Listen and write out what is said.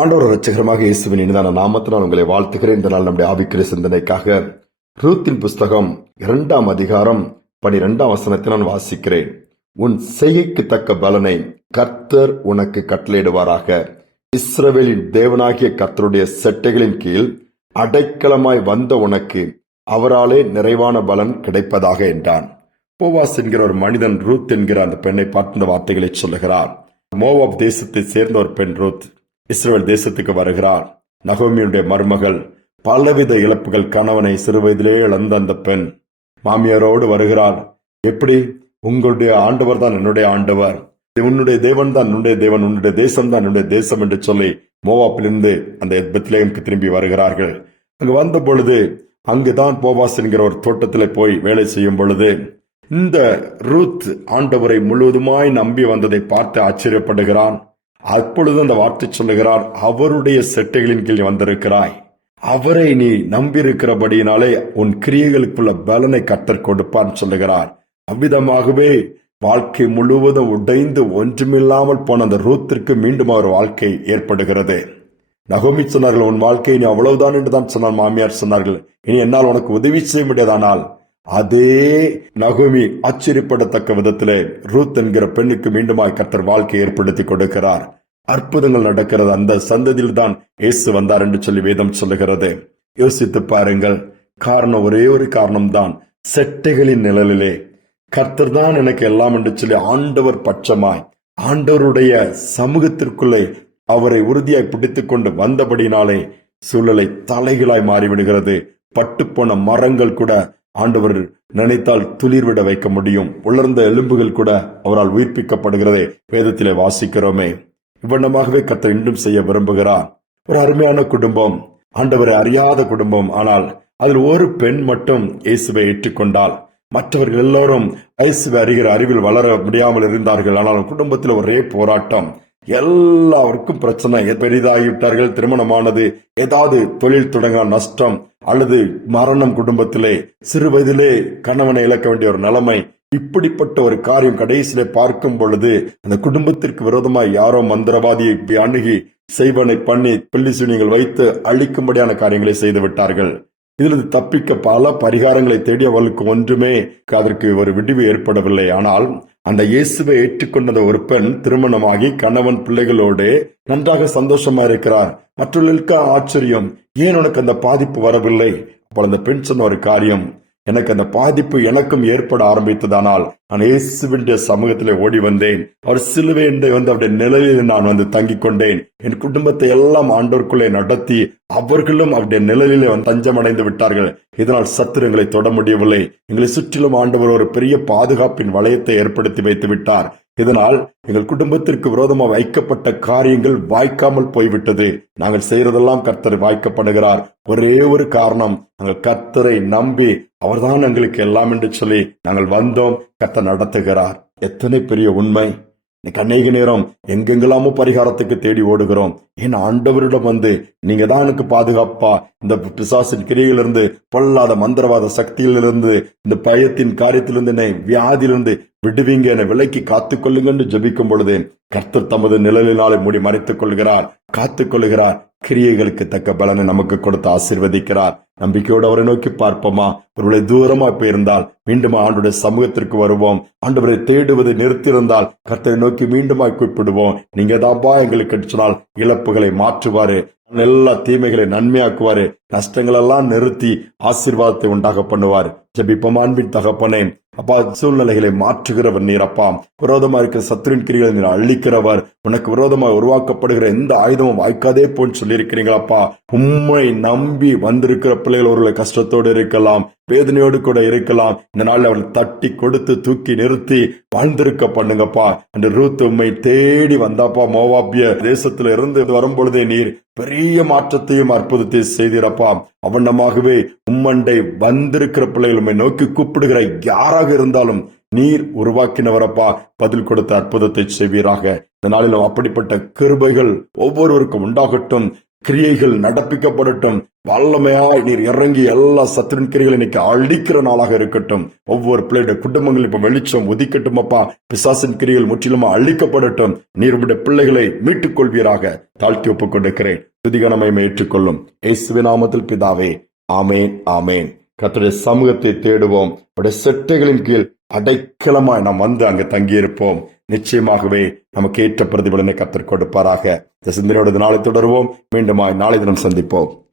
ஆண்டவர் இரட்சகரமாக இயேசுவின் இனிதான நாமத்தினால் உங்களை வாழ்த்துகிறேன். இந்த நாள் நம்முடைய ஆவிக்குரிய சிந்தனைக்காக ரூத்தின் புஸ்தகம் 2ஆம் அதிகாரம் 12ஆம் வசனத்தை நான் வாசிக்கிறேன். உன் செய்கைக்கு தக்க பலனை கர்த்தர் உனக்கு கட்டளையிடுவாராக. இஸ்ரவேலின் தேவனாகிய கர்த்தருடைய செட்டைகளின் கீழ் அடைக்கலமாய் வந்த உனக்கு அவராலே நிறைவான பலன் கிடைப்பதாக என்றான். போவாஸ் என்கிற ஒரு மனிதன் ரூத் என்கிற அந்த பெண்ணை பார்த்து இந்த வார்த்தைகளை சொல்லுகிறார். மோவாப் தேசத்தை சேர்ந்த ஒரு பெண் ரூத் இஸ்ரவேல் தேசத்துக்கு வருகிறார். நகோமியுடைய மருமகள். பலவித இழப்புகள், கணவனை சிறுவயதிலே இழந்த அந்த பெண் மாமியாரோடு வருகிறார். எப்படி? உங்களுடைய ஆண்டவர் தான் என்னுடைய ஆண்டவர், உன்னுடைய தேவன் தான் என்னுடைய தேவன், உன்னுடைய தேசம் தான் என்னுடைய தேசம் என்று சொல்லி மோவாப்பிலிருந்து அந்த பெத்லெகேமுக்கு திரும்பி வருகிறார்கள். அங்கு வந்த பொழுது அங்குதான் போவாஸ் என்கிற ஒரு தோட்டத்தில் போய் வேலை செய்யும் பொழுது இந்த ரூத் ஆண்டவரை முழுவதுமாய் நம்பி வந்ததை பார்த்து ஆச்சரியப்படுகிறான். அப்பொழுது அந்த வார்த்தை சொல்லுகிறார், அவருடைய செட்டைகளின் கீழ் வந்திருக்கிறாய், அவரை நீ நம்பியிருக்கிறபடியினாலே உன் கிரியைகளுக்குள்ள பலனை கர்த்தர் கொடுப்பான் சொல்லுகிறார். அவ்விதமாகவே வாழ்க்கை முழுவதும் உடைந்து ஒன்றுமில்லாமல் போன அந்த ரூத்திற்கு மீண்டும் ஒரு வாழ்க்கை ஏற்படுகிறது. நகோமி சொன்னார்கள், உன் வாழ்க்கை நீ அவ்வளவுதான் என்றுதான் சொன்னார். மாமியார் சொன்னார்கள், இனி என்னால் உனக்கு உதவி செய்ய முடியாதானால் அதே நகோமி ஆச்சரியப்படத்தக்க விதத்திலே ரூத் என்கிற பெண்ணுக்கு மீண்டுமாய் கர்த்தர் வாழ்க்கை ஏற்படுத்தி கொடுக்கிறார். அற்புதங்கள் நடக்கிறது. அந்த சந்ததியில் தான் இயேசு வந்தார் என்று சொல்லி வேதம் சொல்லுகிறது. யோசித்து பாருங்கள். காரணம் ஒரே ஒரு காரணம்தான், செட்டைகளின் நிழலிலே கர்த்தர் தான் எனக்கு எல்லாம் என்று சொல்லி ஆண்டவர் பட்சமாய் ஆண்டவருடைய சமூகத்திற்குள்ளே அவரை உறுதியாய் பிடித்துக் கொண்டு வந்தபடினாலே சூழலை தலைகளாய் மாறிவிடுகிறது. பட்டுப்போன மரங்கள் கூட ஆண்டவர் நினைத்தால் துளிர்விட வைக்க முடியும். உலர்ந்த எலும்புகள் கூட அவரால் உயிர்ப்பிக்கப்படுகிறதே வேதத்திலே வாசிக்கிறோமே. இவ்வண்ணமாகவே கர்த்தர் இன்றும் செய்ய விரும்புகிறார். ஒரு அருமையான குடும்பம், ஆண்டவரை அறியாத குடும்பம். ஆனால் அதில் ஒரு பெண் மட்டும் இயேசுவை ஏற்றுக்கொண்டால் மற்றவர்கள் எல்லோரும் இயேசுவை அறிகிற அறிவில் வளர முடியாமல் இருந்தார்கள். ஆனால் குடும்பத்தில் ஒரே போராட்டம், எல்லாருக்கும் பிரச்சனை. பெரிதாகிவிட்டார்கள், திருமணமானது, ஏதாவது தொழில் தொடங்க நஷ்டம் அல்லது மரணம், குடும்பத்திலே சிறு வயதிலே கணவனை இழக்க வேண்டிய ஒரு நிலைமை. இப்படிப்பட்ட ஒரு காரியம் கடைசியிலே பார்க்கும் பொழுது அந்த குடும்பத்திற்கு விரோதமாய் யாரோ மந்திரவாதியை அணுகி செய்வனை பண்ணி பில்லி சூனியங்கள் வைத்து அழிக்கும்படியான காரியங்களை செய்து விட்டார்கள். இதிலிருந்து தப்பிக்க பல பரிகாரங்களை தேடி அவளுக்கு ஒன்றுமே அதற்கு ஒரு விடிவு ஏற்படவில்லை. ஆனால் அந்த இயேசுவை ஏற்றுக்கொண்ட ஒரு பெண் திருமணமாகி கணவன் பிள்ளைகளோடு நன்றாக சந்தோஷமா இருக்கிறார். மற்றவர்களுக்கு ஆச்சரியம், ஏன் உனக்கு அந்த பாதிப்பு வரவில்லை? அப்போ அந்த பெண் சொன்ன ஒரு காரியம், எனக்கு அந்த பாதிப்பு எனக்கும் ஏற்பட ஆரம்பித்ததானால் நான் இயேசுவின் சமூகத்திலே ஓடி வந்தேன். அவர் சிலுவை வந்து அவருடைய நிழலில் நான் வந்து தங்கிக் கொண்டேன். என் குடும்பத்தை எல்லாம் ஆண்டோருக்குள்ளே நடத்தி அவர்களும் அவருடைய நிழலிலே தஞ்சமடைந்து விட்டார்கள். இதனால் சத்துருங்களை தொட முடியவில்லை. எங்களை சுற்றிலும் ஆண்டவர் ஒரு பெரிய பாதுகாப்பின் வளையத்தை ஏற்படுத்தி வைத்து விட்டார். இதனால் எங்கள் குடும்பத்திற்கு விரோதமாக வைக்கப்பட்ட காரியங்கள் வாய்க்காமல் போய்விட்டது. நாங்கள் செய்யறதெல்லாம் கர்த்தர் வாய்க்கப்படுகிறார். ஒரே ஒரு காரணம், நாங்கள் கர்த்தரை நம்பி அவர்தான் எங்களுக்கு எல்லாம் என்று சொல்லி நாங்கள் வந்தோம். கர்த்தர் நடத்துகிறார். எத்தனை பெரிய உண்மை! அநேக நேரம் எங்கெங்கெல்லாமோ பரிகாரத்துக்கு தேடி ஓடுகிறோம். ஏன் ஆண்டவரிடம் வந்து நீங்க தான் எனக்கு பாதுகாப்பா, இந்த பிசாசின் கிரியிலிருந்து, பொல்லாத மந்திரவாத சக்தியிலிருந்து, இந்த பயத்தின் காரியத்திலிருந்து, என்னை வியாதியிலிருந்து விடுவீங்க, என்னை விலைக்கு காத்துக்கொள்ளுங்க என்று ஜபிக்கும் பொழுது கர்த்தர் தமது நிழலினாலே மூடி மறைத்துக் கொள்கிறார், காத்துக் கொள்கிறார். கிரியைகளுக்கு தக்க பலனை நமக்கு கொடுத்து ஆசீர்வதிக்கிறார். நம்பிக்கையோடு அவரை நோக்கி பார்ப்போமா? ஒருவேளை தூரமா போயிருந்தால் மீண்டும் ஆண்டுடைய சமூகத்திற்கு வருவோம். ஆண்டவரை தேடுவதை நிறுத்தியிருந்தால் கர்த்தரை நோக்கி மீண்டுமாய் கூப்பிடுவோம். நீங்க தான்ப்பா எங்களுக்கு சொன்னால் இழப்புகளை மாற்றுவாரு, எல்லா தீமைகளை நன்மையாக்குவாரு, கஷ்டங்கள் எல்லாம் நிறுத்தி ஆசீர்வாதத்தை உண்டாக பண்ணுவார். ஜெபிப்போம். அன்பின் தகப்பனே, அப்பா, சூழ்நிலைகளை மாற்றுகிறவர் நீர். அப்பா, விரோதமா இருக்கிற சத்துருவின் கிரிகளை நீர் அழிக்கிறவர். உனக்கு விரோதமாக உருவாக்கப்படுகிற எந்த ஆயுதமும் வாய்க்காதே போன்னு சொல்லியிருக்கிறீங்களப்பா. உண்மை நம்பி வந்திருக்கிற பிள்ளைகள் ஒருவேளை கஷ்டத்தோடு இருக்கலாம், வேதனையோடு கூட இருக்கலாம். இந்த நாள் அவர்கள் தட்டி கொடுத்து தூக்கி நிறுத்தி வாழ்ந்திருக்க பண்ணுங்கப்பா. அந்த ரூத் உம்மை தேடி வந்தாப்பா. மோவாபிய தேசத்துல இருந்து வரும்பொழுதே நீர் பெரிய மாற்றத்தையும் அற்புதத்தையும் செய்தீரப்பா. அவண்ணமாகவே உம்மண்டை வந்திருக்கிற பிள்ளைகள் உம்மை நோக்கி கூப்பிடுகிற யாராக இருந்தாலும் நீர் உருவாக்கினவரப்பா. பதில் கொடுத்த அற்புதத்தை செய்வீராக. இந்த நாளிலும் அப்படிப்பட்ட கிருபைகள் ஒவ்வொருவருக்கும் உண்டாகட்டும். கிரியைகள் நடப்பிக்கப்படட்டும். வல்லமையாய் நீர் இறங்கி எல்லா சத்துருவின் கிரிகளை இன்னைக்கு அழிக்கிற நாளாக இருக்கட்டும். ஒவ்வொரு பிள்ளையுடைய குடும்பங்கள் இப்ப வெளிச்சம் ஒதுக்கட்டும் அப்பா. பிசாசின் கிரிகள் முற்றிலுமா அழிக்கப்படட்டும். நீர் உடைய பிள்ளைகளை மீட்டுக் கொள்வீராக. தாழ்த்தி ஒப்புக் கொடுக்கிறேன். துதிகனமை ஏற்றுக்கொள்ளும் இயேசுவின் நாமத்தில் பிதாவே, ஆமேன், ஆமேன். கர்த்தருடைய சமூகத்தை தேடுவோம். அவருடைய செட்டைகளின் கீழ் அடைக்கலமாய் நாம் வந்து அங்கு தங்கியிருப்போம். நிச்சயமாகவே நமக்கு ஏற்ற பிரதிபலனை கர்த்தர் கொடுப்பாராக. இந்த சிந்தனையோடு நாளை தொடருவோம். மீண்டுமாய் நாளை தினம் சந்திப்போம்.